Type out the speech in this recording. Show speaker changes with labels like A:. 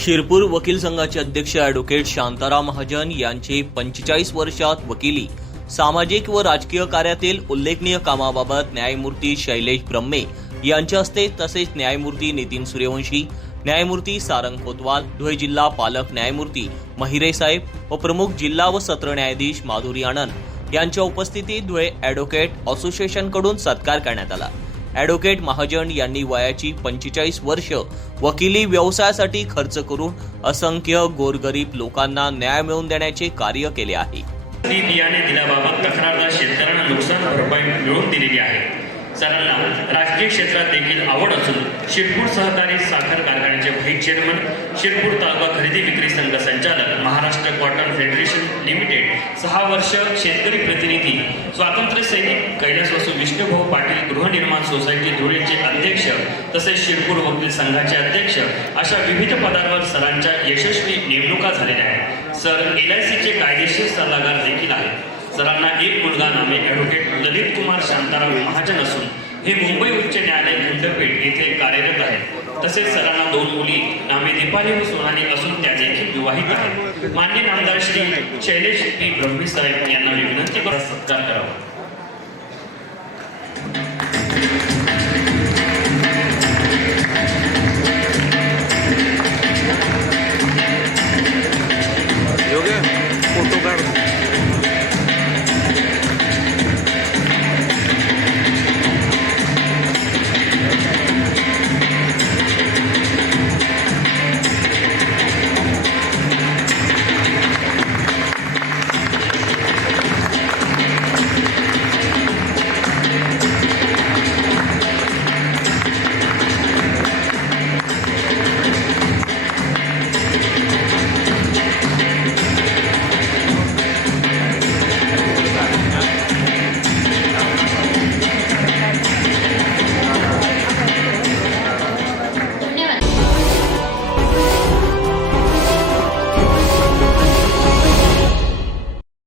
A: शिरपूर वकील संघाचे अध्यक्ष ॲडव्होकेट शांताराम महाजन यांचे पंचेचाळीस वर्षात वकिली. सामाजिक व राजकीय कार्यातील उल्लेखनीय कामाबाबत न्यायमूर्ती शैलेश ब्रह्मे यांच्या हस्ते तसेच न्यायमूर्ती नितीन सूर्यवंशी न्यायमूर्ती सारंग कोतवाल धुळे जिल्हा पालक न्यायमूर्ती महिरे साहेब व प्रमुख जिल्हा व सत्र न्यायाधीश माधुरी आनंद यांच्या उपस्थितीत धुळे ॲडव्होकेट असोसिएशनकडून सत्कार करण्यात आला. ॲडव्होकेट महाजन यांनी वयाची पंचेचाळीस वर्ष वकिली व्यवसायासाठी खर्च करून असंख्य गोरगरीब लोकांना न्याय मिळवून देण्याचे कार्य केले आहे.
B: बियाणे दिल्याबाबत तक्रारदार शेतकऱ्यांना नुकसान भरपाई मिळवून दिलेली आहे. सरांना राजकीय क्षेत्रात देखील आवड असून शिरपूर सहकारी साखर कारखान्याचे व्हाईस चेअरमन शिरपूर तालुका खरेदी विक्री संघ संचालक महाराष्ट्र कॉटन फेडरेशन लिमिटेड सहा वर्ष शेतकरी प्रतिनिधी स्वातंत्र्य सैनिक कैलासवासू विष्णुभाऊ पाटील गृहनिर्माण सोसायटी धुळेचे अध्यक्ष तसेच शिरपूर वकील संघाचे अध्यक्ष अशा विविध पदांवर सरांच्या यशस्वी नेमणुका झालेल्या आहेत. सर एल आय सीचे कायदेशीर सल्लागार देखील आहेत. सरांना एक मुलगा नामे ॲडव्होकेट ललित कुमार शांताराम महाजन असून हे मुंबई उच्च न्यायालय खंडपीठ येथे कार्यरत आहेत तसेच सरांना दोन मुली नामे दीपाली व सोनाली असून त्या देखील विवाहित आहेत. मान्य नामदार श्री शैलेश पी ब्रह्मी साहेब यांना विनंती करत सत्कार करावा.